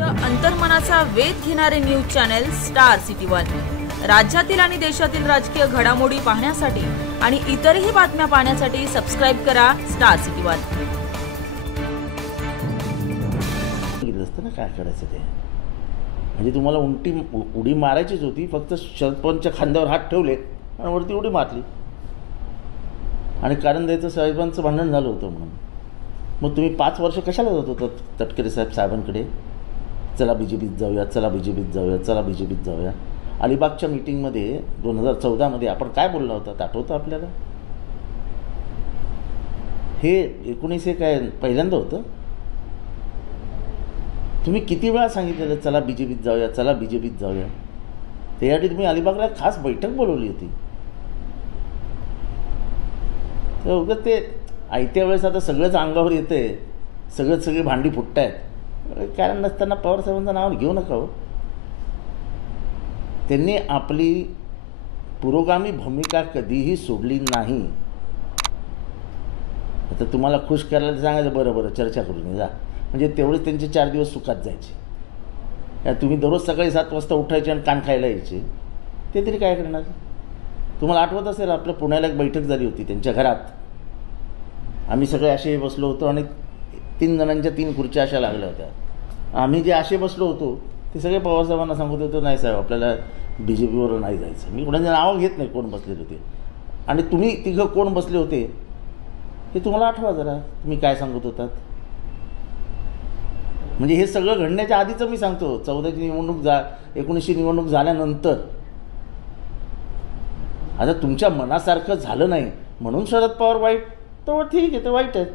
सत्य अंतर्मनाचा वेध घेणारे news channel star city one. राज्यातील आणि देशातील राजकीय घडामोडी पाहण्यासाठी आणि इतरही बातम्या पाहण्यासाठी सबस्क्राइब करा स्टार सिटी वन। काय करायचं ते म्हणजे तुम्हाला उडी मारायचीच होती, फक्त शरद पवारांच्या खांद्यावर हात ठेवले आणि वरती उडी मारली आणि कारण द्यायचं साहेबांचं भांडण झालं होतं म्हणून। मग तुम्ही 5 वर्ष कशाला जात होता तटकरे साहेबांकडे? चला बीजेपीत जाऊया, चला बीजेपीत जाऊया, चला बीजेपीत जाऊया। अलिबागच्या मीटिंगमध्ये 2014 आपण काय बोलला होता आठवतं आपल्याला? हे 19 काय पहिल्यांदा होतं? तुम्ही किती वेळा सांगितलेलं चला बीजेपीत जाऊया, चला बीजेपीत जाऊया? त्यासाठी तुम्ही अलिबागला खास बैठक बोलवली होती। तर उगाच ते आयत्या वेळेस आता सगळंच अंगावर येते, सगळी भांडी फुटत आहेत, कारण नसताना पवार साहेबांचं नाव घेऊ नका हो। त्यांनी आपली पुरोगामी भूमिका कधीही सोडली नाही। आता तुम्हाला खुश करायला सांगायचं, बरं चर्चा करून जा, म्हणजे तेवढेच त्यांचे 4 दिवस सुखात जायचे। तुम्ही दररोज सकाळी 7 वाजता उठायचे आणि कान खायला यायचे, ते तरी काय करणार? तुम्हाला आठवत असेल आपल्या पुण्याला एक बैठक झाली होती त्यांच्या घरात, आम्ही सगळे असे बसलो होतो आणि 3 जणांच्या 3 खुर्च्या अशा लागल्या होत्या। आम्ही जे असे बसलो होतो ते सगळे पवारसाहेबांना सांगत होतो, नाही साहेब आपल्याला बीजेपीवर नाही जायचं। मी कोणाचं नाव घेत नाही कोण बसलेले होते, आणि तुम्ही तिघं कोण बसले होते हे तुम्हाला आठवा जरा, तुम्ही काय सांगत होतात? म्हणजे हे सगळं घडण्याच्या आधीचं मी सांगतो, 14ची निवडणूक 19ची निवडणूक झाल्यानंतर आता तुमच्या मनासारखं झालं नाही म्हणून शरद पवार वाईट, तर ठीक आहे, ते वाईट आहेत।